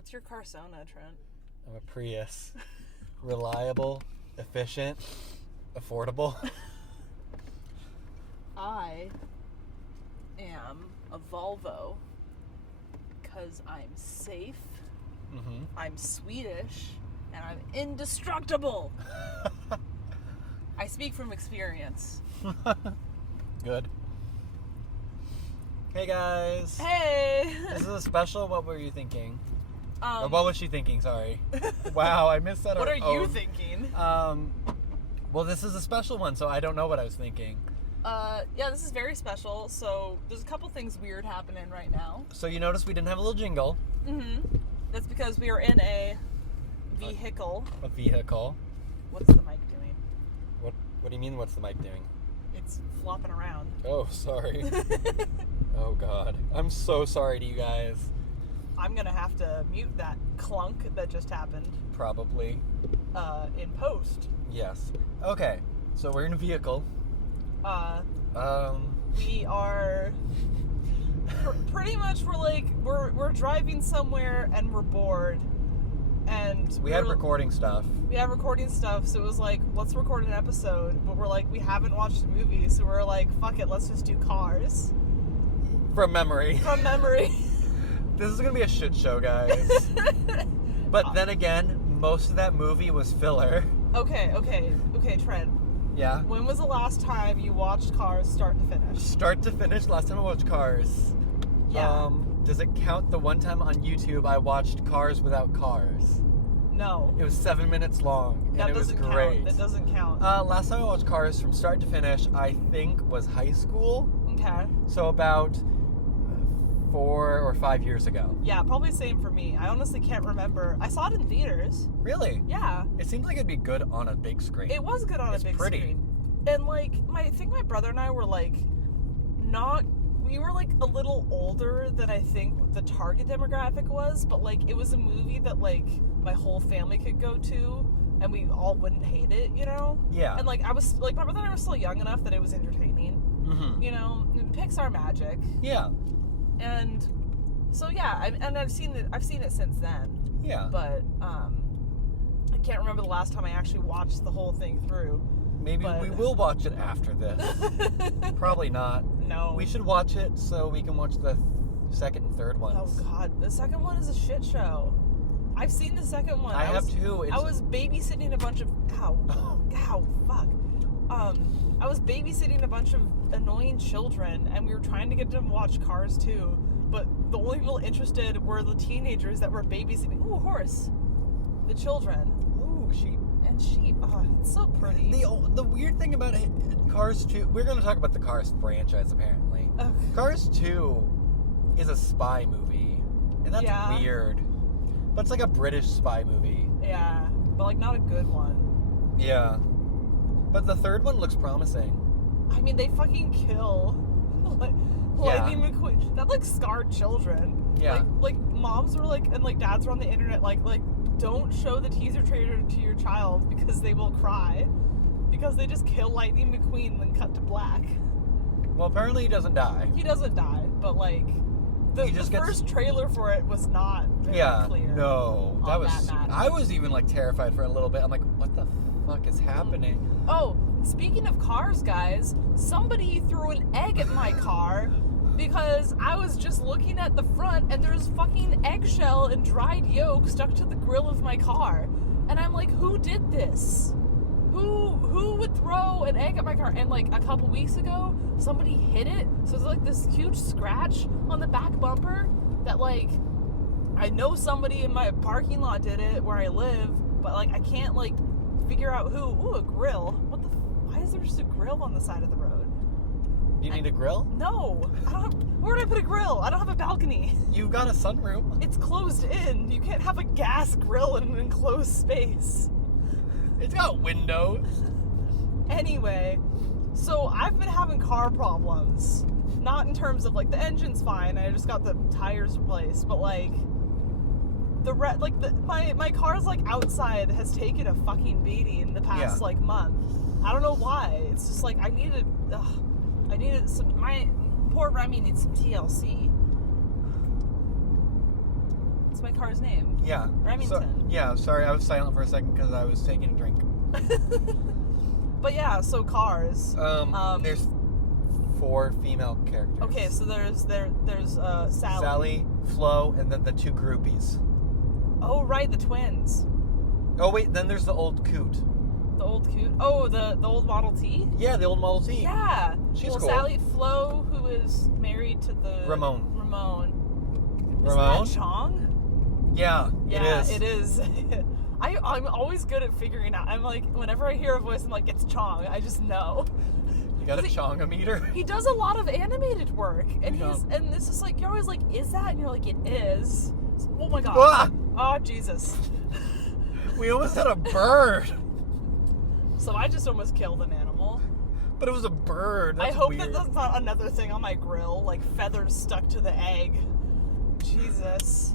What's your Carsona, Trent? I'm a Prius. Reliable, efficient, affordable. I am a Volvo because I'm safe, I'm Swedish, and I'm indestructible. I speak from experience. Good. Hey guys. Hey! This is a special. What were you thinking? Or Um, what was she thinking? Sorry. Wow, I missed that. what are you thinking? Well, this is a special one, so I don't know what I was thinking. Yeah, this is very special. So there's a couple things weird happening right now. So you noticed we didn't have a little jingle. That's because we are in a vehicle. A vehicle. What's the mic doing? What do you mean? What's the mic doing? It's flopping around. Oh, sorry. Oh God, I'm so sorry to you guys. I'm gonna have to mute that clunk that just happened. Probably. In post. Yes. Okay. So we're in a vehicle. We are pretty much we're driving somewhere and we're bored, and We have recording stuff. We have recording stuff, so it was like, let's record an episode. But we're like, we haven't watched a movie, so we're like, fuck it, let's just do Cars. From memory. From memory. This is gonna be a shit show, guys. But then again, most of that movie was filler. Okay, Trent. Yeah. When was the last time you watched Cars start to finish? Start to finish, last time I watched Cars. Yeah. Does it count the one time on YouTube I watched Cars without cars? No. It was 7 minutes long, and it was great. Count. That doesn't count. Last time I watched Cars from start to finish, I think was high school. Okay. So about 4 or 5 years ago. Yeah, probably same for me. I honestly can't remember. I saw it in theaters. Really? Yeah. It seems like it'd be good on a big screen. It was good on It's a big pretty. screen. And like, I think my brother and I were like, we were like a little older than I think the target demographic was, but like it was a movie that like my whole family could go to and we all wouldn't hate it, you know? Yeah. And like I was like, my brother and I were still young enough that it was entertaining. Mm-hmm. You know, Pixar magic. Yeah. And so yeah, I've seen it since then. Yeah. But I can't remember the last time I actually watched the whole thing through. Maybe we will watch it after this. Probably not. No. We should watch it so we can watch the second and third ones. Oh God, the second one is a shit show. I've seen the second one. I have too. I was babysitting a bunch of fuck. I was babysitting a bunch of annoying children, and we were trying to get them to watch Cars 2, but the only people interested were the teenagers that were babysitting. Ooh, horse. The children. Ooh, sheep. And sheep. Oh, it's so pretty. The weird thing about Cars 2, we're going to talk about the Cars franchise apparently. Okay. Cars 2 is a spy movie, and that's weird. But it's like a British spy movie. Yeah, but like not a good one. Yeah. But the third one looks promising. I mean, they fucking kill Lightning McQueen. That like scarred children. Yeah. Like moms were like, and like dads were on the internet like don't show the teaser trailer to your child because they will cry. Because they just kill Lightning McQueen and then cut to black. Well, apparently he doesn't die. He doesn't die, but like the first trailer for it was not very clear. No. That was matter. I was even like terrified for a little bit. I'm like, what the fuck is happening? Oh, speaking of cars, guys, somebody threw an egg at my car because I was just looking at the front and there's fucking eggshell and dried yolk stuck to the grill of my car. And I'm like, who did this? Who would throw an egg at my car? And like a couple weeks ago, somebody hit it. So there's like this huge scratch on the back bumper that like, I know somebody in my parking lot did it where I live, but like I can't like figure out who. Ooh, a grill. Why is there just a grill on the side of the road? You need a grill? No. Where would I put a grill? I don't have a balcony. You've got a sunroom. It's closed in. You can't have a gas grill in an enclosed space. It's got windows. Anyway, so I've been having car problems. Not in terms of like the engine's fine. I just got the tires replaced, but like my car's like outside has taken a fucking beating the past like month. I don't know why. It's just like I needed my poor Remy needs some TLC. It's my car's name. Yeah. Remington. Sorry, I was silent for a second because I was taking a drink. But yeah, so cars. There's 4 female characters. Okay, so there's Sally. Sally, Flo, and then the 2 groupies. Oh right, the twins. Oh wait, then there's the old coot. The old coot. Oh, the old Model T. Yeah, the old Model T. Yeah. She's well, cool. Sally Flo, who is married to the Ramon. Isn't that Chong? Yeah, it is. I'm always good at figuring out. I'm like, whenever I hear a voice, I'm like, it's Chong. I just know. You got a Chong-o-meter? He does a lot of animated work, and and this is like, you're always like, is that? And you're like, it is. Oh my god. Ah! Oh Jesus. We almost had a bird. So I just almost killed an animal. But it was a bird. That's I hope weird. that that's not another thing on my grill, like feathers stuck to the egg. Jesus.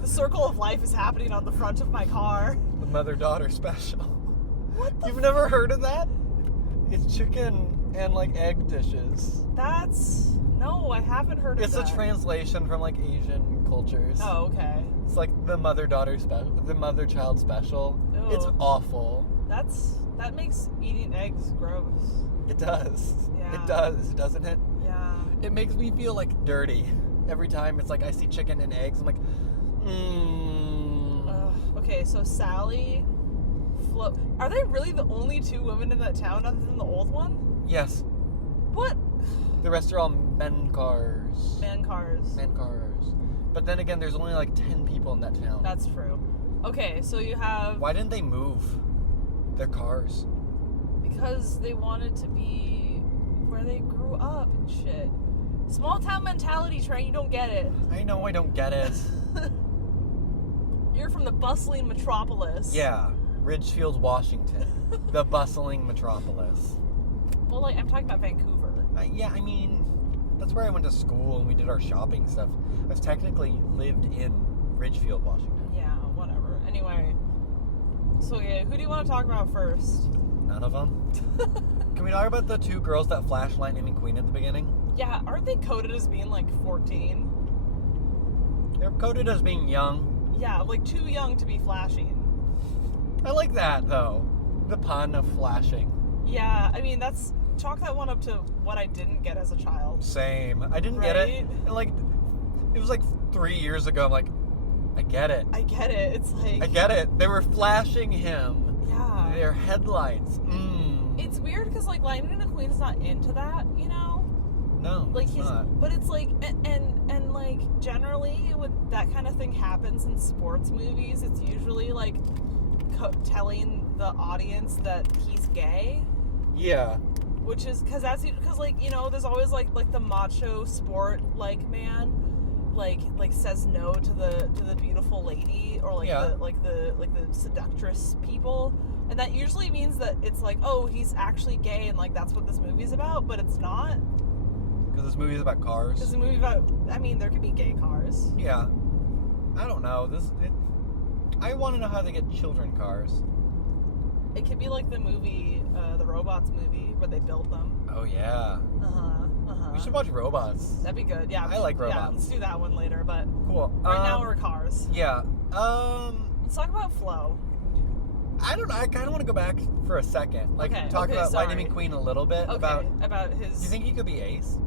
The circle of life is happening on the front of my car. The mother-daughter special. What the You've never heard of that? It's chicken and like egg dishes. No, I haven't heard of that. It's a translation from like Asian cultures. Oh, okay. It's like the mother-daughter special, the mother-child special. Ew. It's awful. That makes eating eggs gross. It does. Yeah. It does, doesn't it? Yeah. It makes me feel like dirty every time it's like I see chicken and eggs. I'm like, Okay, so Sally, Flo. Are they really the only 2 women in that town other than the old one? Yes. What? The rest are all men cars. Man cars. Men cars. But then again, there's only like 10 people in that town. That's true. Okay, so you have... Why didn't they move their cars? Because they wanted to be where they grew up and shit. Small town mentality, Trent, you don't get it. I know I don't get it. You're from the bustling metropolis. Yeah, Ridgefield, Washington. The bustling metropolis. Well, like, I'm talking about Vancouver. Yeah, I mean, that's where I went to school and we did our shopping stuff. I've technically lived in Ridgefield, Washington. Yeah, whatever. Anyway, so yeah, who do you want to talk about first? None of them. Can we talk about the 2 girls that flashed Lightning McQueen at the beginning? Yeah, aren't they coded as being like 14? They're coded as being young. Yeah, like too young to be flashing. I like that, though. The pun of flashing. Yeah, I mean, chalk that one up to what I didn't get as a child. Same. I didn't get it. And like, it was like 3 years ago. I'm like, I get it. I get it. It's like... I get it. They were flashing him. Yeah. Their headlights. It's weird because, like, Lightning McQueen's not into that, you know? No, like he's not. But it's like, and like, generally when that kind of thing happens in sports movies, it's usually like telling the audience that he's gay. Yeah. Which is because like, you know, there's always like the macho sport like man like says no to the beautiful lady, or like the seductress people, and that usually means that it's like, oh, he's actually gay, and like that's what this movie's about, but it's not. Because this movie's about cars. Because the movie about, I mean, there could be gay cars. Yeah. I don't know. I want to know how they get children cars. It could be like the movie, the Robots movie, where they build them. Oh, yeah. We should watch Robots. That'd be good. Yeah. I like Robots. Yeah, let's do that one later, but... Cool. Right now we're cars. Yeah. Let's talk about Flo. I don't know. I kind of want to go back for a second. Like, talk about Lightning McQueen a little bit. About his... Do you think he could be Ace?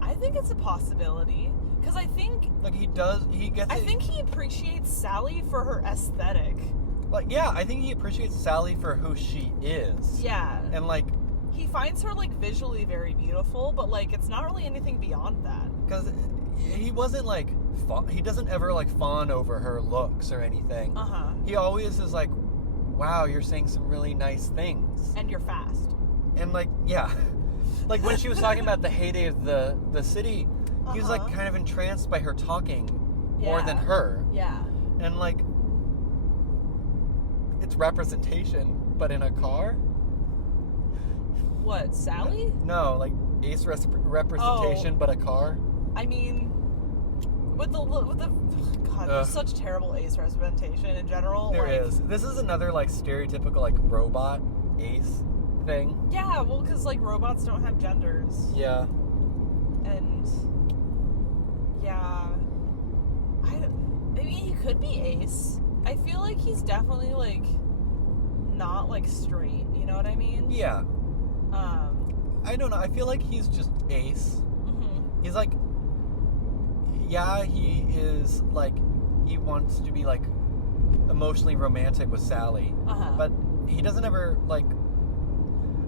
I think it's a possibility. Because I think... Like, he does... I think he appreciates Sally for her aesthetic. Like, yeah, I think he appreciates Sally for who she is. Yeah. And, like... He finds her, like, visually very beautiful, but, like, it's not really anything beyond that. Because he wasn't, like... He doesn't ever, like, fawn over her looks or anything. He always is like, wow, you're saying some really nice things. And you're fast. And, like, yeah. Like, when she was talking about the heyday of the city, he was, like, kind of entranced by her talking more than her. Yeah. And, like... It's representation, but in a car? What, Sally? No, like Ace representation, but a car. I mean, with the God, there's such terrible Ace representation in general. There is. This is another like stereotypical like robot Ace thing. Yeah, well, because like robots don't have genders. Yeah. And Yeah. Maybe he could be ace. I feel like he's definitely, like, not, like, straight. You know what I mean? Yeah. I don't know. I feel like he's just ace. Mm-hmm. He's, like... Yeah, he is, like... He wants to be, like, emotionally romantic with Sally. Uh-huh. But he doesn't ever, like...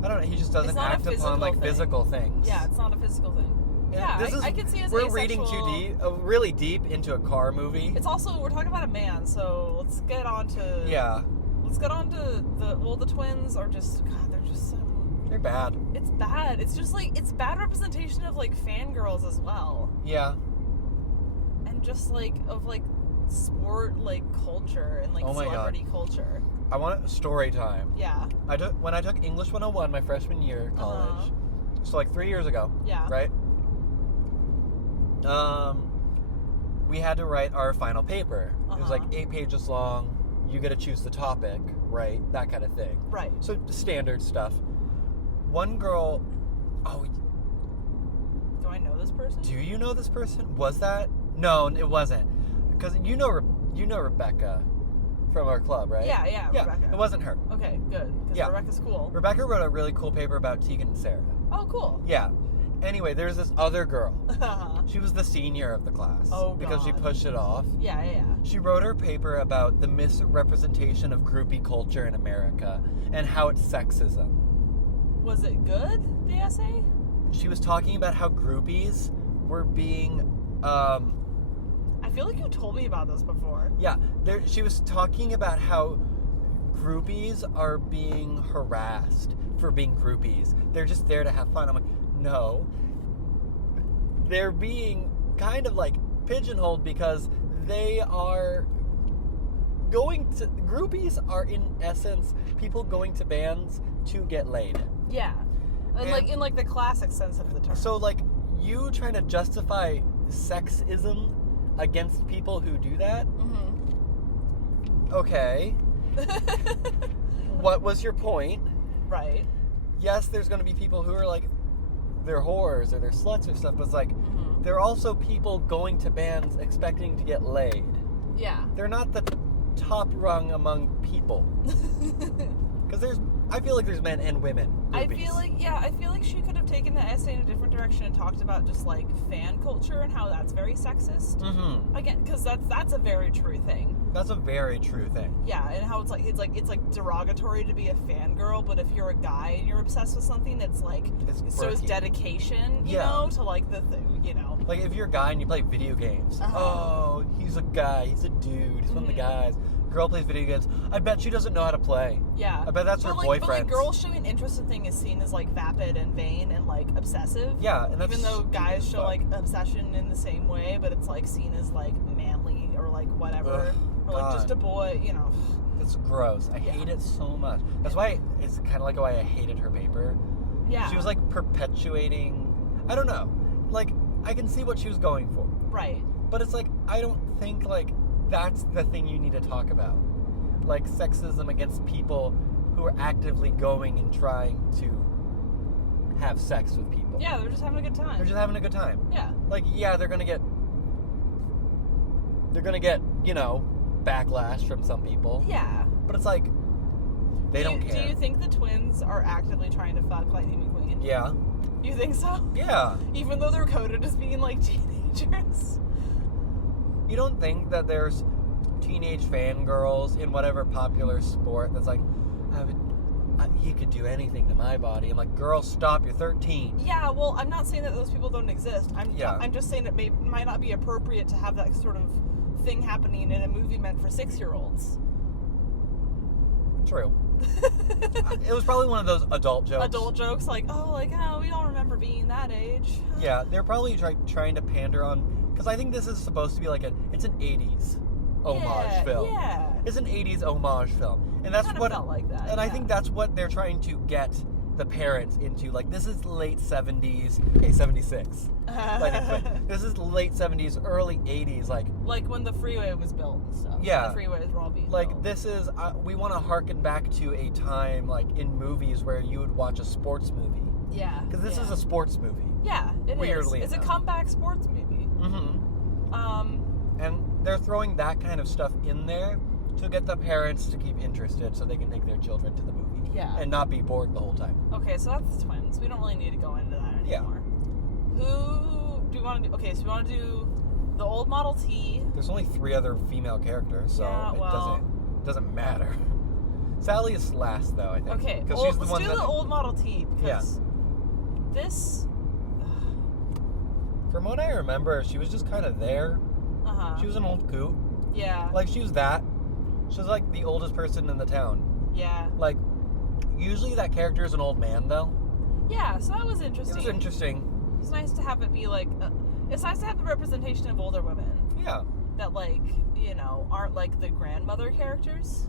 I don't know. He just doesn't act upon, like, physical things. Yeah, it's not a physical thing. Yeah, I can see as we're asexual. reading too deep, really deep into a car movie. It's also, we're talking about a man, so let's get on to... Yeah. Let's get on to the twins are just, God, they're just so... They're bad. It's bad. It's just, like, it's bad representation of, like, fangirls as well. Yeah. And just, like, of, like, sport, like, culture and, like, celebrity culture. I want story time. Yeah. When I took English 101 my freshman year of college, so, like, 3 years ago. Yeah. Right? We had to write our final paper. It was like 8 pages long. You get to choose the topic, right? That kind of thing. Right. So standard stuff. One girl. Oh. Do I know this person? Do you know this person? Was that? No, it wasn't. Because you know Rebecca from our club, right? Yeah, Rebecca. It wasn't her. Okay, good. Because Rebecca's cool. Rebecca wrote a really cool paper about Tegan and Sarah. Oh, cool. Yeah. Anyway, there's this other girl. Uh-huh. She was the senior of the class. Oh, because she God. pushed it off. Yeah. She wrote her paper about the misrepresentation of groupie culture in America and how it's sexism. Was it good, the essay? She was talking about how groupies were being, I feel like you told me about this before. Yeah, she was talking about how groupies are being harassed for being groupies. They're just there to have fun. I'm like, no. They're being kind of like pigeonholed because they are groupies are in essence people going to bands to get laid. Yeah. And like in like the classic sense of the term. So like you trying to justify sexism against people who do that? Mm-hmm. Okay. What was your point? Right. Yes, there's going to be people who are like, they're whores or they're sluts or stuff, but it's like, they're also people going to bands expecting to get laid. Yeah. They're not the top rung among people. Because I feel like there's men and women. Groupies. I feel like she could have taken the essay in a different direction and talked about just like fan culture and how that's very sexist. Mm-hmm. Again, because that's a very true thing. That's a very true thing. Yeah, and how it's like derogatory to be a fangirl, but if you're a guy and you're obsessed with something, that's like so is dedication, you know, to like the thing, you know. Like if you're a guy and you play video games, oh, he's a guy, he's a dude, he's one of the guys. Girl plays video games. I bet she doesn't know how to play. Yeah. I bet that's her boyfriend. But like girls showing interest in thing is seen as like vapid and vain and like obsessive. Yeah, and that's even though guys show like obsession in the same way, but it's like seen as like manly or like whatever. Or like just a boy, you know. That's gross. I hate it so much. That's why it's kind of like why I hated her paper. Yeah. She was like perpetuating. I don't know. Like I can see what she was going for. Right. But it's like I don't think like that's the thing you need to talk about. Like sexism against people who are actively going and trying to have sex with people. Yeah, they're just having a good time. They're just having a good time. Yeah. Like, yeah, they're gonna get, you know, backlash from some people. Yeah. But it's like, they don't care. Do you think the twins are actively trying to fuck Lightning McQueen? Yeah. You think so? Yeah. Even though they're coded as being like teenagers? You don't think that there's teenage fangirls in whatever popular sport that's like, he could do anything to my body. I'm like, girl, stop, you're 13. Yeah, well, I'm not saying that those people don't exist. I'm just saying it might not be appropriate to have that sort of thing happening in a movie meant for 6-year-olds. True. It was probably one of those adult jokes. Adult jokes, like, oh, we all remember being that age. Yeah, they're probably trying to pander on, because I think this is supposed to be like it's an 80s homage film. Yeah. It's an 80s homage film. And that's what felt like that. And I think that's what they're trying to get the parents into. Like, this is late 70s, 76. This is late 70s, early 80s, like when the freeway was built and stuff. Yeah. The freeways were all being like built. this is we want to harken back to a time like in movies where you would watch a sports movie. Yeah. Because this is a sports movie. Yeah, it weirdly is. It's enough. a comeback sports movie. Mm-hmm. And they're throwing that kind of stuff in there to get the parents to keep interested so they can take their children to the movie. Yeah. And not be bored the whole time. Okay, so that's the twins. We don't really need to go into that anymore. Yeah. Who do we want to do? Okay, so we want to do the old Model T. There's only 3 other female characters, so it doesn't matter. Sally is last, though, I think. Okay, she's the let's one do the old Model T, because this... From what I remember, she was just kind of there. Uh-huh. She was an old coot. Yeah. Like, she was that. She was, like, the oldest person in the town. Yeah. Like, usually that character is an old man, though. Yeah, so that was interesting. It was interesting. It's nice to have it be, like... it's nice to have the representation of older women. Yeah. That, like, you know, aren't, like, the grandmother characters.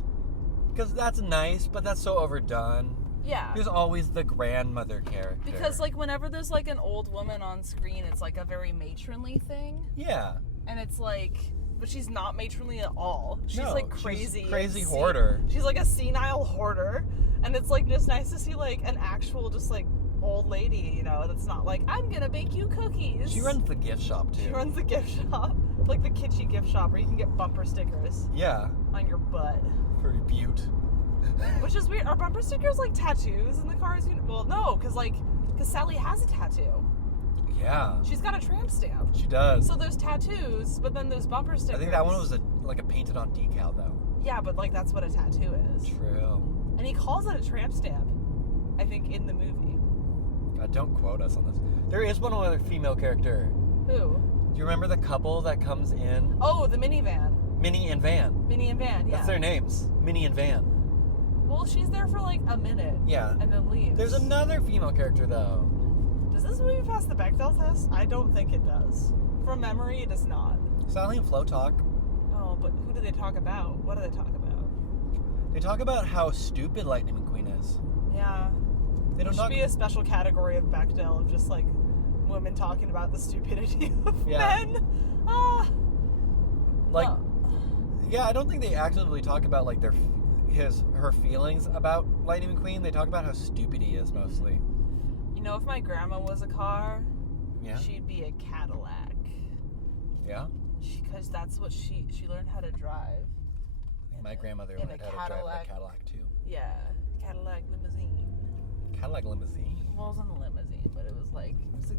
Because that's nice, but that's so overdone. Yeah. There's always the grandmother character. Because, like, whenever there's, like, an old woman on screen, it's, like, a very matronly thing. Yeah. And it's, like... But she's not matronly at all. She's, like, crazy. She's crazy hoarder. She's, like, a senile hoarder. And it's, like, just nice to see, like, an actual, just, like, old lady, you know, that's not like, I'm gonna bake you cookies. She runs the gift shop, too. She runs the gift shop. Like the kitschy gift shop where you can get bumper stickers. Yeah. On your butt. For Butte. Which is weird. Are bumper stickers like tattoos in the cars? Well, no, because Sally has a tattoo. Yeah. She's got a tramp stamp. She does. So there's tattoos, but then there's bumper stickers. I think that one was like a painted on decal, though. Yeah, but like that's what a tattoo is. True. And he calls it a tramp stamp, I think, in the movie. Don't quote us on this. There is one other female character. Who? Do you remember the couple that comes in? Oh, the minivan. Minnie and Van. Minnie and Van, yeah. That's their names. Minnie and Van. Well, she's there for like a minute. Yeah. And then leaves. There's another female character, though. Does this movie pass the Bechdel test? I don't think it does. From memory, it does not. Sally and Flo talk. Oh, but who do they talk about? What do they talk about? They talk about how stupid Lightning McQueen is. Yeah. They don't There should be a special category of Bechdel of just like women talking about the stupidity of Yeah. men. Ah. Like, no. yeah, I don't think they actively talk about like her feelings about Lightning McQueen. They talk about how stupid he is mostly. You know, if my grandma was a car, yeah, she'd be a Cadillac. Yeah. Because that's what she learned how to drive. My grandmother learned how to drive a Cadillac too. Yeah, Cadillac limousine. Cadillac limousine. Well, it wasn't a limousine, but it was like this.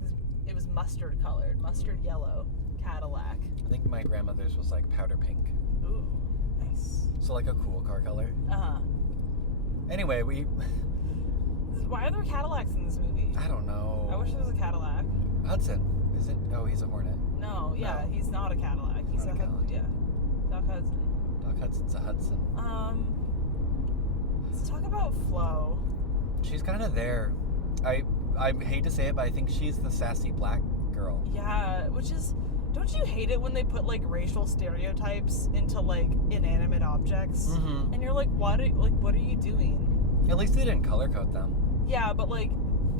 It was mustard colored, mustard yellow Cadillac. I think my grandmother's was like powder pink. Ooh, nice. So like a cool car color. Uh-huh. Anyway, Why are there Cadillacs in this movie? I don't know. I wish there was a Cadillac. Hudson. Is it? Oh, he's a Hornet. No, yeah, he's not a Cadillac. He's Not a Cadillac. Yeah. Doc Hudson. Doc Hudson's a Hudson. Let's talk about Flo. She's kind of there. I hate to say it, but I think she's the sassy black girl. Yeah, which is, don't you hate it when they put like racial stereotypes into like inanimate objects? Mm-hmm. And you're like, what are you doing? At least they didn't color code them. Yeah, but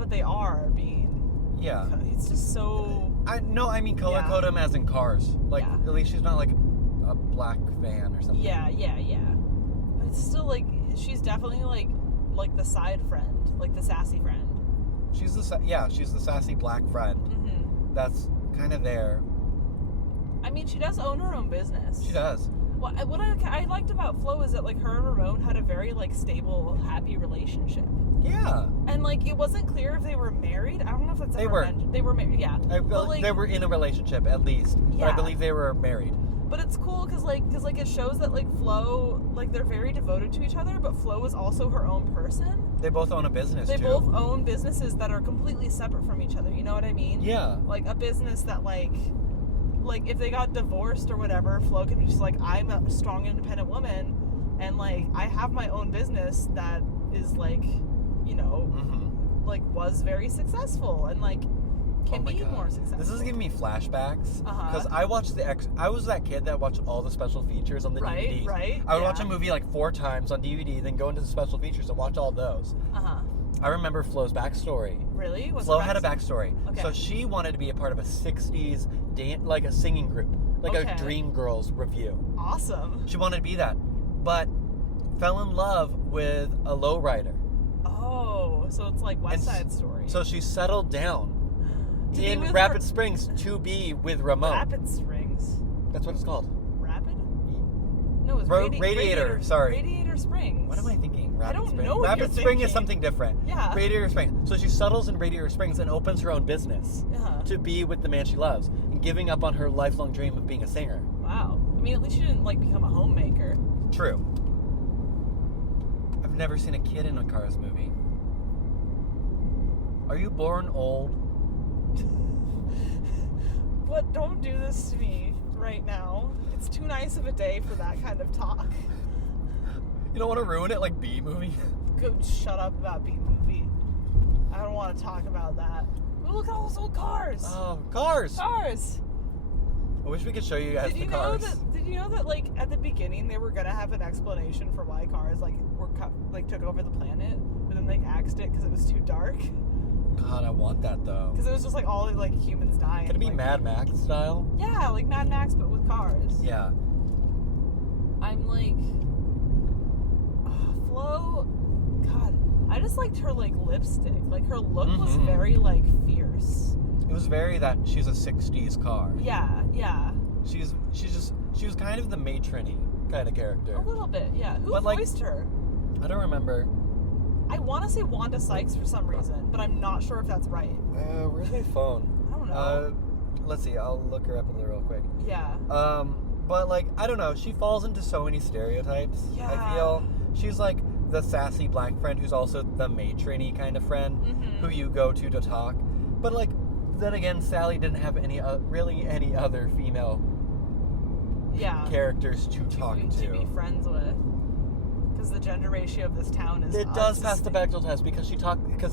they are being. Yeah. It's just so. I mean color code them as in cars. Like at least she's not like a black van or something. Yeah. But it's still like she's definitely like the side friend, like the sassy friend. She's the sassy black friend. Mm-hmm. That's kind of there. I mean, she does own her own business. She does. What I liked about Flo is that like her and Ramon had a very like stable, happy relationship. Yeah. And like it wasn't clear if they were married. I don't know if that's They were. mentioned. They were married. Yeah. They were in a relationship at least. Yeah. But I believe they were married. But it's cool because it shows that like Flo, like they're very devoted to each other, but Flo is also her own person. They both own a business They too. both own businesses that are completely separate from each other. You know what I mean? Yeah. Like a business that like if they got divorced or whatever, Flo can be just like, I'm a strong, independent woman, and like I have my own business that is like, you know, like was very successful and like can be more successful. This is giving me flashbacks because Uh-huh. I was that kid that watched all the special features on the DVDs. Right. I would watch a movie like 4 times on DVD, then go into the special features and watch all those. I remember Flo's backstory. Really? What's Flo her had a backstory. Okay. So she wanted to be a part of a 60s like a singing group, like a Dream Girls review. Awesome. She wanted to be that, but fell in love with a lowrider. Oh, so it's like West Side Story. So she settled down in Rapid Springs to be with Ramon. Rapid Springs. That's what it's called. Rapid? No, it's Radiator. Sorry. Radiator Springs. What am I thinking? Rapid I don't Spring. know what Rapid you're Spring is thinking. something different. Yeah. Radiator Springs. So she settles in Radiator Springs and opens her own business to be with the man she loves and giving up on her lifelong dream of being a singer. Wow. I mean, at least she didn't like become a homemaker. True. I've never seen a kid in a Cars movie. Are you born old? What? Don't do this to me right now. It's too nice of a day for that kind of talk. You don't want to ruin it like B movie? Go shut up about B movie. I don't want to talk about that. But look at all those old cars. Oh, Cars! Cars. I wish we could show you guys the Cars. Did you know that like at the beginning they were gonna have an explanation for why cars took over the planet, but then they axed it because it was too dark. God, I want that though. Because it was just like all like humans dying. Could it be like, Mad Max style? Yeah, like Mad Max but with cars. Yeah. I'm like, Flo. God, I just liked her like lipstick. Like her look was very like fierce. It was very that she's a 60s car. Yeah, yeah. She was kind of the matron-y kind of character. A little bit, yeah. Who voiced her? I don't remember. I want to say Wanda Sykes for some reason, but I'm not sure if that's right. Where's my phone? I don't know. Let's see. I'll look her up real quick. Yeah. But like, I don't know. She falls into so many stereotypes. Yeah. I feel she's like the sassy black friend who's also the matron-y kind of friend who you go to talk. But like, then again, Sally didn't have any other female characters to talk to be friends with. Because the gender ratio of this town is it does pass the Bechdel test because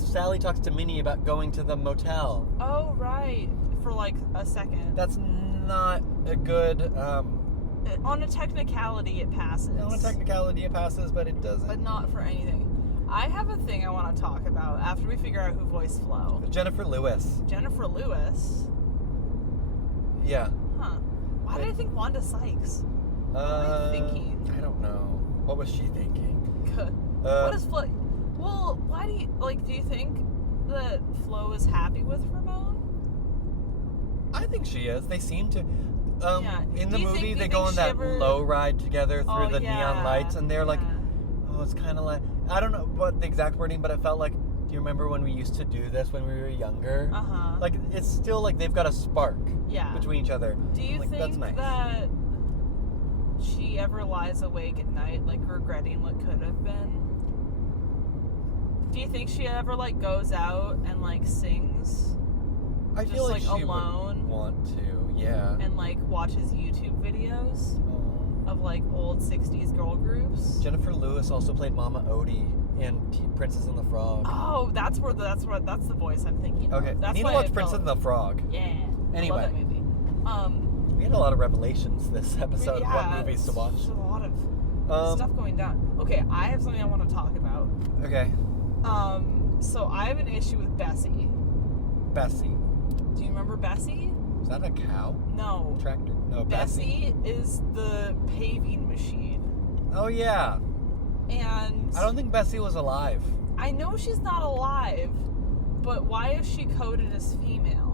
Sally talks to Minnie about going to the motel. Oh right, for like a second. That's not a good on a technicality it passes. On a technicality it passes, but it doesn't. But not for anything. I have a thing I want to talk about after we figure out who voiced Flo. Jennifer Lewis. Jennifer Lewis? Yeah. Huh. Why did I think Wanda Sykes? What am I thinking? I don't know. What was she thinking? What is Flo? Well, why do you think that Flo is happy with Ramon? I think she is. They seem to. In the Do you movie, think they go on that low ride together through the neon lights, and they're like, oh, it's kind of like, I don't know what the exact wording, but it felt like, do you remember when we used to do this when we were younger? Uh-huh. Like, it's still like they've got a spark between each other. Do you think that's nice. that she ever lies awake at night, like, regretting what could have been? Do you think she ever, like, goes out and, like, sings? I feel like she alone would want to, yeah. And, like, watches YouTube videos of, like, old 60s girl groups. Jennifer Lewis also played Mama Odie in Princess and the Frog. Oh, that's the voice I'm thinking of. Okay, I need to watch Princess and the Frog. Yeah. Anyway. I love that movie. We had a lot of revelations this episode of what movies to watch. There's a lot of stuff going down. Okay, I have something I want to talk about. Okay. So I have an issue with Bessie. Bessie. Do you remember Bessie? Is that a cow? No. Tractor? No, Bessie is the paving machine. Oh, yeah. And I don't think Bessie was alive. I know she's not alive, but why is she coded as female?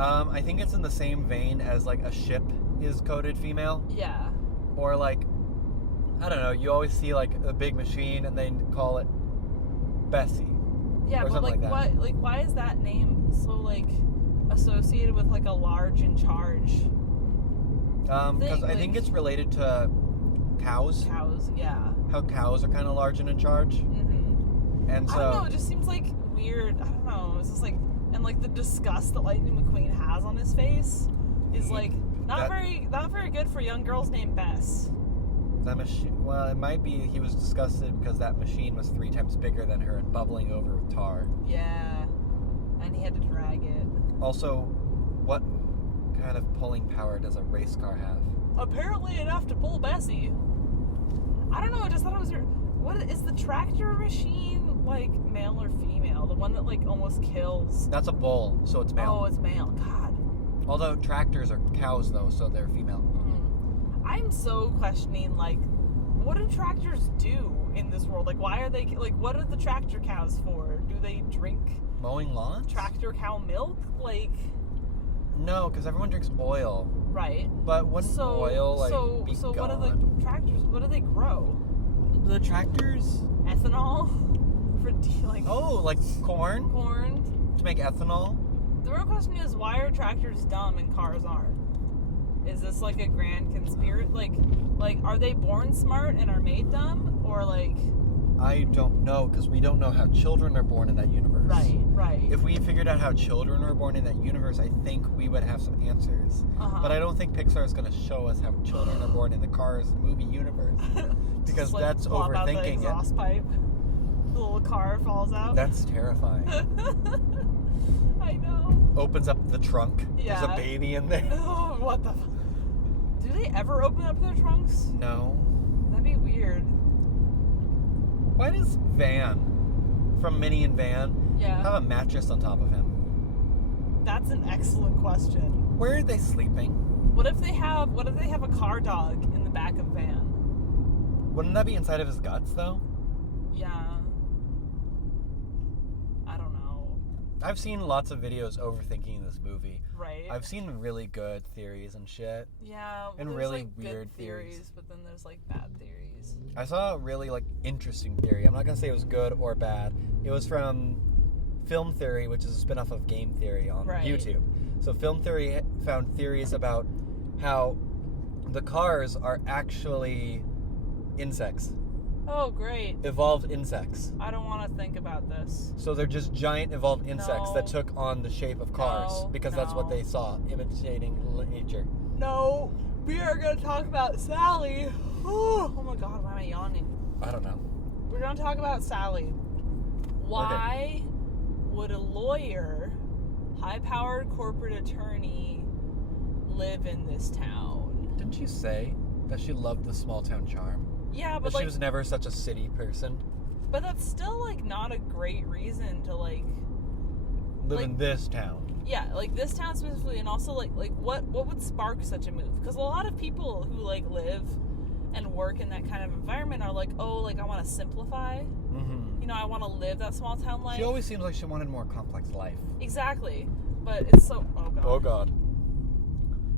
I think it's in the same vein as, like, a ship is coded female. Yeah. Or, like, I don't know, you always see, like, a big machine and they call it Bessie. Yeah, but, like why is that name so, like, associated with, like, a large in charge? Because I think it's related to cows. Cows, yeah. How cows are kind of large and in charge. Mm-hmm. And so I don't know, it just seems, like, weird. I don't know, it's just, like, and, like, the disgust that Lightning McQueen has on his face is, like, not very good for young girls named Bess. That machine, well, it might be he was disgusted because that machine was 3 times bigger than her and bubbling over with tar. Yeah, and he had to drag it. Also, what kind of pulling power does a race car have? Apparently enough to pull Bessie. I don't know, I just thought it was what is the tractor machine, like, male or female? The one that, like, almost kills. That's a bull, so it's male. Oh, it's male. God. Although tractors are cows, though, so they're female. I'm so questioning, like, what do tractors do in this world? Like, why are they, like, what are the tractor cows for? Do they drink mowing lawns? Tractor cow milk? Like, No, because everyone drinks oil. Right. But wouldn't oil be so gone? what are the tractors? What do they grow? The tractors? Ethanol for like corn corn. to make ethanol. The real question is, why are tractors dumb and cars aren't? Is this like a grand conspiracy? Like, are they born smart and are made dumb, or like? I don't know, because we don't know how children are born in that universe. Right. If we figured out how children are born in that universe, I think we would have some answers. But I don't think Pixar is going to show us how children are born in the Cars movie universe. Because Just, that's plop out the overthinking exhaust pipe. The little car falls out. That's terrifying. I know. Opens up the trunk. Yeah. There's a baby in there. Oh, what the? Do they ever open up their trunks? No. That'd be weird. Why does Van, from Minnie and Van, have a mattress on top of him? That's an excellent question. Where are they sleeping? What if they have a car dog in the back of Van? Wouldn't that be inside of his guts, though? Yeah. I don't know. I've seen lots of videos overthinking this movie. Right. I've seen really good theories and shit. Yeah. Well, And there's, really like, weird good theories, but then there's like bad theories. I saw a really interesting theory. I'm not gonna say it was good or bad. It was from Film Theory, which is a spin-off of Game Theory on YouTube. So Film Theory found theories about how the cars are actually insects. Oh, great. Evolved insects. I don't want to think about this. So they're just giant evolved insects that took on the shape of cars because that's what they saw, imitating nature. No, we are going to talk about Sally. Oh my god, why am I yawning? I don't know. We're going to talk about Sally. Why would a lawyer, high-powered corporate attorney, live in this town? Didn't you say that she loved the small town charm? Yeah, but that she was never such a city person? But that's still not a great reason to live in this town. Yeah, this town specifically, and also what would spark such a move? Because a lot of people who live and work in that kind of environment are I want to simplify. Mm-hmm. You know, I want to live that small town life. She always seems like she wanted more complex life. Exactly, but it's so oh god.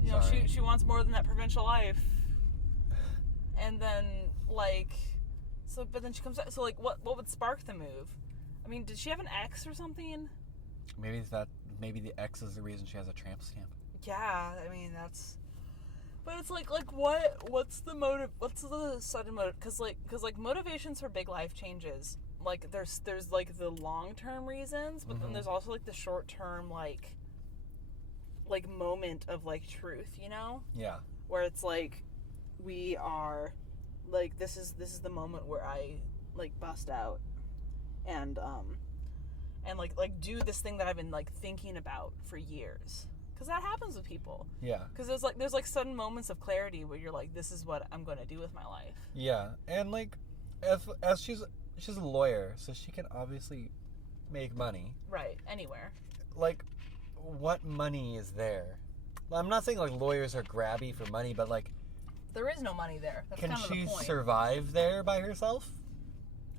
You know, she wants more than that provincial life. And then but then she comes out. So what would spark the move? I mean, did she have an ex or something? Maybe the ex is the reason she has a tramp stamp. Yeah, I mean that's. But it's what's the motive? What's the sudden motive? Because motivations for big life changes. There's the long term reasons, but then there's also the short term moment of truth. You know? Yeah. Where it's we are this is the moment where I bust out and do this thing that I've been thinking about for years, because that happens with people. Yeah, because there's sudden moments of clarity where you're this is what I'm going to do with my life. Yeah, and as she's a lawyer, so she can obviously make money right anywhere. What money is there? I'm not saying lawyers are grabby for money, but there is no money there. That's can kind of she the point. survive there by herself?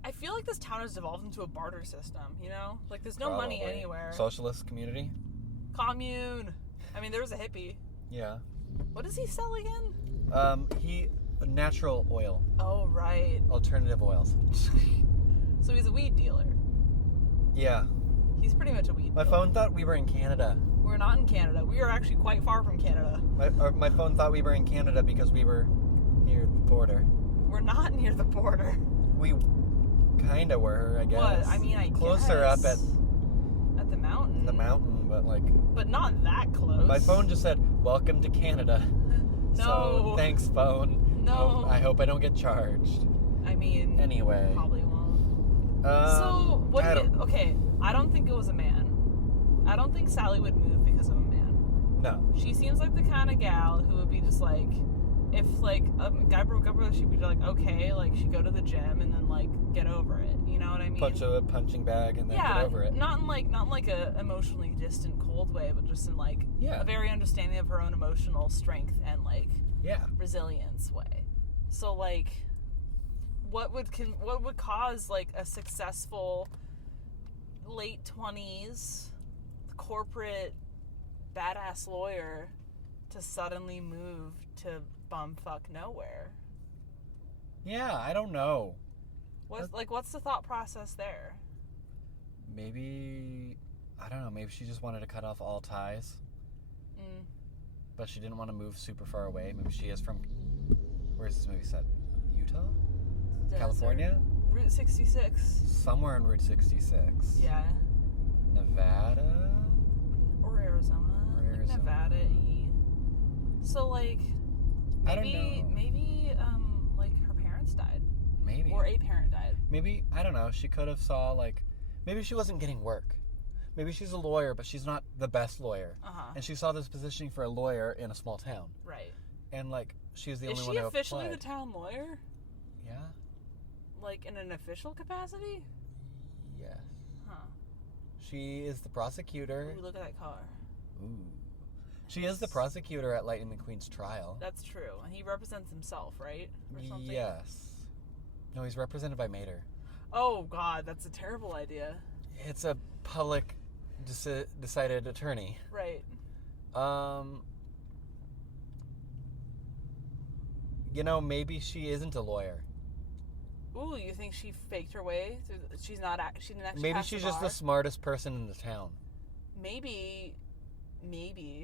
I feel this town has devolved into a barter system, you know? There's no Probably. money anywhere. Socialist community? Commune. I mean, there was a hippie. Yeah. What does he sell again? Natural oil. Oh, right. Alternative oils. So he's a weed dealer. Yeah. He's pretty much a weed My dealer. phone thought we were in Canada. We're not in Canada. We are actually quite far from Canada. My phone thought we were in Canada because we were near the border. We're not near the border. We kind of were, I guess. What? I mean, I Closer guess. up at the mountain. The mountain, but But not that close. My phone just said, "Welcome to Canada." No. So, thanks, phone. No. I hope I don't get charged. I mean, anyway. Probably won't. So, what okay, I don't think it was a man. I don't think Sally would move because of a man. No. She seems like the kind of gal who would be just if a guy broke up with her, she'd be okay, she'd go to the gym and then get over it. You know what I mean? Punch a punching bag and then get over it. Not in a emotionally distant, cold way, but just in a very understanding of her own emotional strength and resilience way. So what would cause a successful late 20s corporate badass lawyer to suddenly move to bumfuck nowhere? Yeah, I don't know. What's the thought process there? Maybe, I don't know, maybe she just wanted to cut off all ties. But she didn't want to move super far away. Maybe she is from, where is this movie set? Utah? Desert. California? Route 66. Somewhere on Route 66. Yeah. Nevada? Or Arizona. Like Nevada-y. So, like, maybe, I don't know. Maybe, like, her parents died. Maybe. Or a parent died. Maybe, I don't know, she could have saw, like, maybe she wasn't getting work. Maybe she's a lawyer, but she's not the best lawyer. Uh-huh. And she saw this positioning for a lawyer in a small town. Right. And, like, she was the Is only one she who officially applied. the town lawyer? Yeah. Like, in an official capacity? Yes. Huh. She is the prosecutor. Ooh, look at that car. Ooh. She is the prosecutor at Lightning McQueen's trial. That's true. And he represents himself, right? Or something? Yes. No, he's represented by Mater. Oh, God, that's a terrible idea. It's a public decided attorney. Right. You know, maybe she isn't a lawyer. Ooh, you think she faked her way through? She didn't actually. Maybe pass she's the just bar? the smartest person in the town. Maybe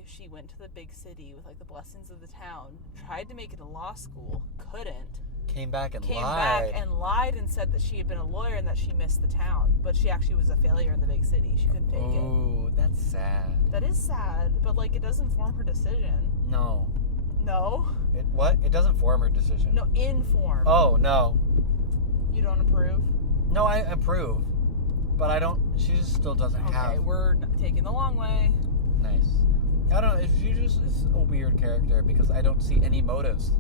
she went to the big city with like the blessings of the town, tried to make it a law school, couldn't. Came back and Came lied. back and lied and said that she had been a lawyer and that she missed the town, but she actually was a failure in the big city. She couldn't take it. Oh, that's sad. That is sad, but like it doesn't form her decision. No. No. What? It doesn't form her decision. No, inform. Oh, no. You don't approve? No, I approve. But I don't, she just still doesn't have. Okay, we're taking the long way. Nice. I don't know, if she just is a weird character because I don't see any motives.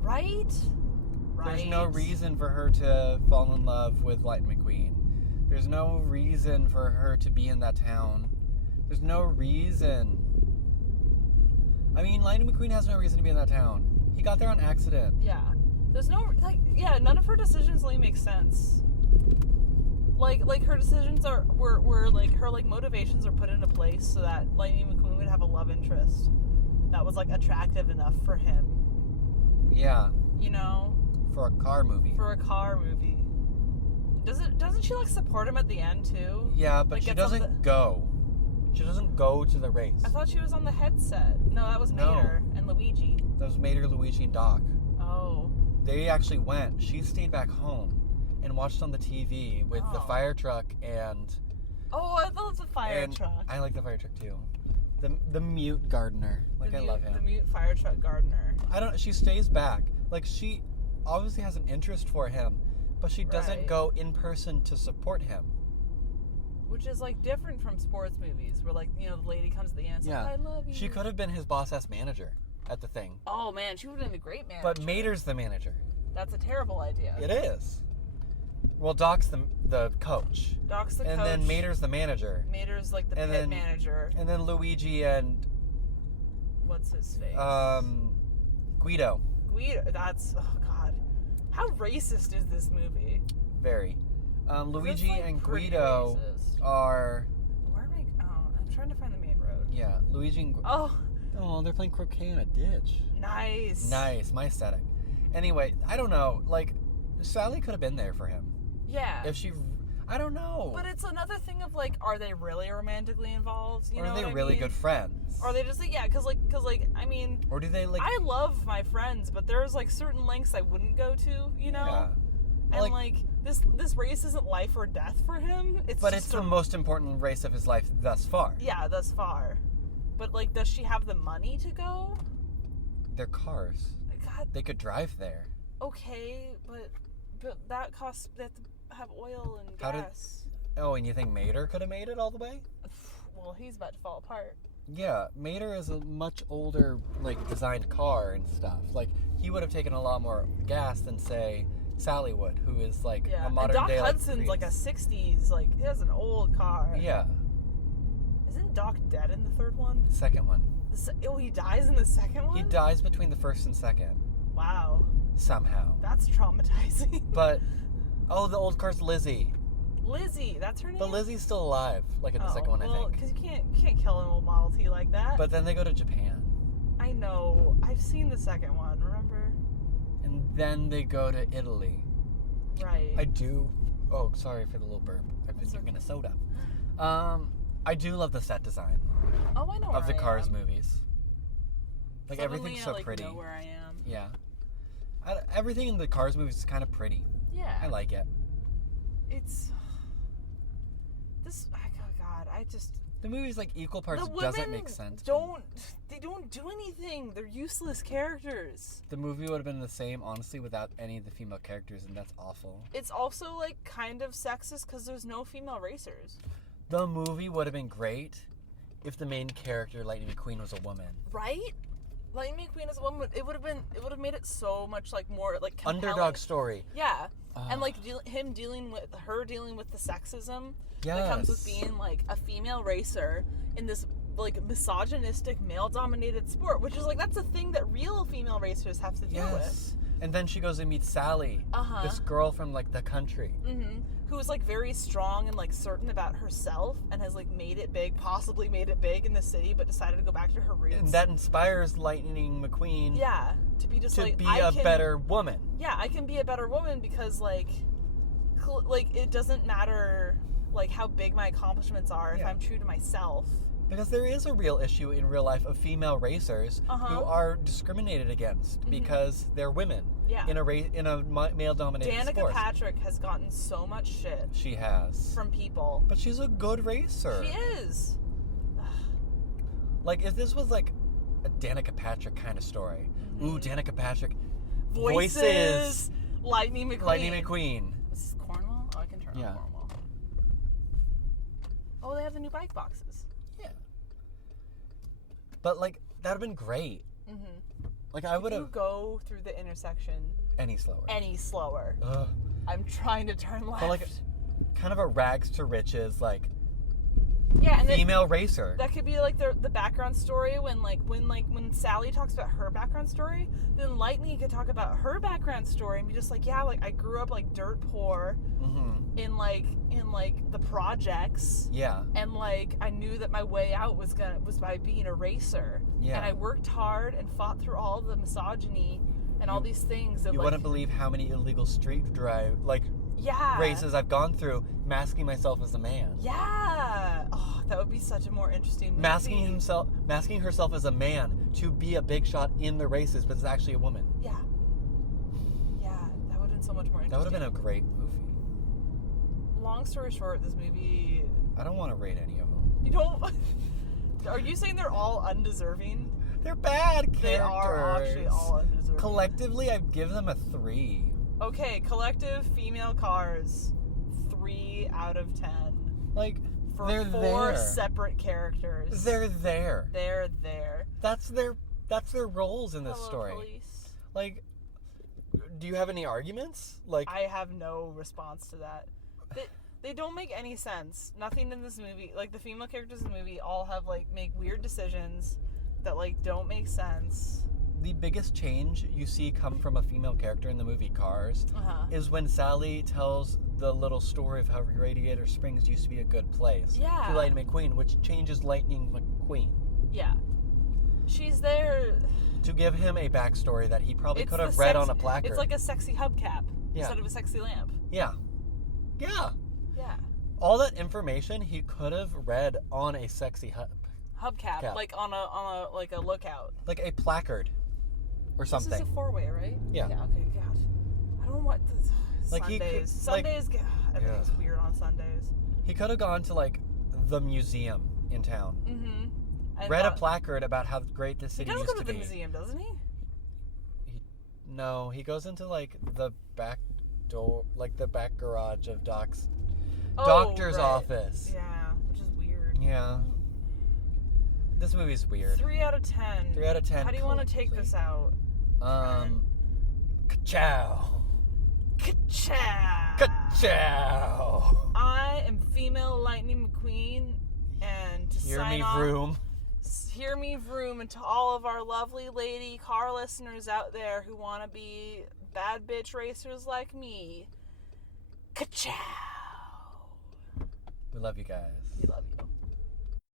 Right? There's no reason for her to fall in love with Lightning McQueen. There's no reason for her to be in that town. There's no reason. I mean, Lightning McQueen has no reason to be in that town. He got there on accident. Yeah. There's no, like, yeah, none of her decisions really make sense. Like her decisions were like, her, like, motivations are put into place so that Lightning McQueen would have a love interest that was, like, attractive enough for him. Yeah. You know? For a car movie. For a car movie. Doesn't she, like, support him at the end, too? Yeah, but like, she doesn't go. She doesn't go to the race. I thought she was on the headset. No, that was Mater and Luigi. That was Mater, Luigi, and Doc. Oh. They actually went. She stayed back home and watched on the TV with the fire truck and... Oh, I thought it was a fire truck. I like the fire truck, too. The mute gardener. Like, I love him. The mute fire truck gardener. She stays back. Like, she obviously has an interest for him, but she doesn't go in person to support him. Which is, like, different from sports movies where, like, you know, the lady comes at the end and says, I love you. She could have been his boss-ass manager at the thing. Oh, man, she would have been a great manager. But Mater's the manager. That's a terrible idea. It is. Well, Doc's the coach. Doc's the coach. And then Mater's the manager. Mater's, like, the pit manager. And then Luigi and... What's his face? Guido. That's... Oh, God. How racist is this movie? Very. Luigi like and pretty Guido racist. are... Where am I... Oh, I'm trying to find the main road. Yeah, Luigi and... Oh, they're playing croquet in a ditch. Nice. Nice, my aesthetic. Anyway, I don't know. Like, Sally could have been there for him. Yeah. If she... I don't know. But it's another thing of, like, are they really romantically involved? You know are they what I really mean? good friends? Or are they just, like, because, I mean... Or do they, like... I love my friends, but there's, like, certain lengths I wouldn't go to, you know? Yeah. And, like this race isn't life or death for him. But it's the most important race of his life thus far. Yeah, thus far. But, like, does she have the money to go? They're cars. God. They could drive there. Okay, but that costs... They have to have oil and gas. And you think Mater could have made it all the way? Well, he's about to fall apart. Yeah, Mater is a much older, like, designed car and stuff. Like, he would have taken a lot more gas than, say... Sally would, who is like a modern and Doc day. Hudson's like a 60s, like he has an old car. Yeah. Isn't Doc dead in the third one? The second one. He dies in the second one? He dies between the first and second. Wow. Somehow. That's traumatizing. But, the old car's Lizzie. Lizzie, that's her name? But Lizzie's still alive, like in the second one, I think. Because you can't kill an old Model T like that. But then they go to Japan. I know. I've seen the second one, remember? And then they go to Italy. Right. I do. Oh, sorry for the little burp. I've been drinking a soda. I do love the set design Oh, I know of the where I Cars am. movies. Like, Suddenly everything's so I, pretty. know where I am. Yeah. Everything in the Cars movies is kind of pretty. Yeah. I like it. It's... This... Oh, God. I just... The movie's like equal parts the doesn't women make sense. They don't do anything. They're useless characters. The movie would have been the same, honestly, without any of the female characters, and that's awful. It's also, like, kind of sexist because there's no female racers. The movie would have been great if the main character, Lightning McQueen, was a woman. Right? Lightning McQueen as a woman, it would have made it so much, like, more, like, compelling. Underdog story. Yeah. And, like, her dealing with the sexism Yes. that comes with being, like, a female racer in this, like, misogynistic, male-dominated sport, which is, like, that's a thing that real female racers have to deal with. And then she goes and meets Sally, this girl from, like, the country. Mm-hmm. Who is, like, very strong and, like, certain about herself and has, like, possibly made it big in the city, but decided to go back to her roots. And that inspires Lightning McQueen to be just, like, better woman. Yeah, I can be a better woman because, like, it doesn't matter, like, how big my accomplishments are if I'm true to myself. Because there is a real issue in real life of female racers who are discriminated against because they're women in a male-dominated Danica sport. Patrick has gotten so much shit. She has. From people. But she's a good racer. She is. Like, if this was, like, a Danica Patrick kind of story. Ooh, Danica Patrick. Voices. Lightning McQueen. Lightning McQueen. This is Cornwall? Oh, I can turn on Cornwall. Oh, they have the new bike boxes. Yeah. But, like, that would have been great. Like, I would have... You go through the intersection... Any slower. Ugh. I'm trying to turn left. But, like, kind of a rags to riches, like... Yeah, and female racer. That could be, like, the background story when Sally talks about her background story, then Lightning could talk about her background story and be just like, yeah, like, I grew up, like, dirt poor in the projects. Yeah. And, like, I knew that my way out was by being a racer. Yeah. And I worked hard and fought through all the misogyny and all these things. That, you wouldn't believe how many illegal street races I've gone through masking myself as a man. Yeah. Oh, that would be such a more interesting movie. Masking herself as a man to be a big shot in the races, but it's actually a woman. Yeah. Yeah, that would have been so much more interesting. That would have been a great movie. Long story short, this movie... I don't want to rate any of them. You don't... Are you saying they're all undeserving? They're bad characters. They are actually all undeserving. Collectively, I'd give them a 3. Okay, collective female cars, 3 out of 10. Like, for 4 separate characters. They're there. They're there. That's their roles in this story. Police. Like, do you have any arguments? Like, I have no response to that. They don't make any sense. Nothing in this movie, like the female characters in the movie all have make weird decisions that don't make sense. The biggest change you see come from a female character in the movie Cars is when Sally tells the little story of how Radiator Springs used to be a good place to Lightning McQueen, which changes Lightning McQueen. Yeah. She's there to give him a backstory that he probably could have read on a placard. It's like a sexy hubcap instead of a sexy lamp. Yeah. Yeah. Yeah. All that information he could have read on a sexy hubcap, like on a lookout, like a placard. Or something. This is a 4-way, right? Yeah. Okay, God. I don't know what... Sundays. Everything's weird on Sundays. He could have gone to, the museum in town. Mm-hmm. Read a placard about how great the city used to be. He does go to the museum, doesn't he? No, he goes into, the back door... the back garage of Doc's... doctor's office. Yeah, which is weird. Yeah. This movie's weird. 3 out of 10. 3 out of 10. How do you want to take this out? Ka-chow. Ka-chow. Ka-chow. I am female Lightning McQueen, and to sign off... Hear me vroom, and to all of our lovely lady car listeners out there who want to be bad bitch racers like me, ka-chow. We love you guys. We love you.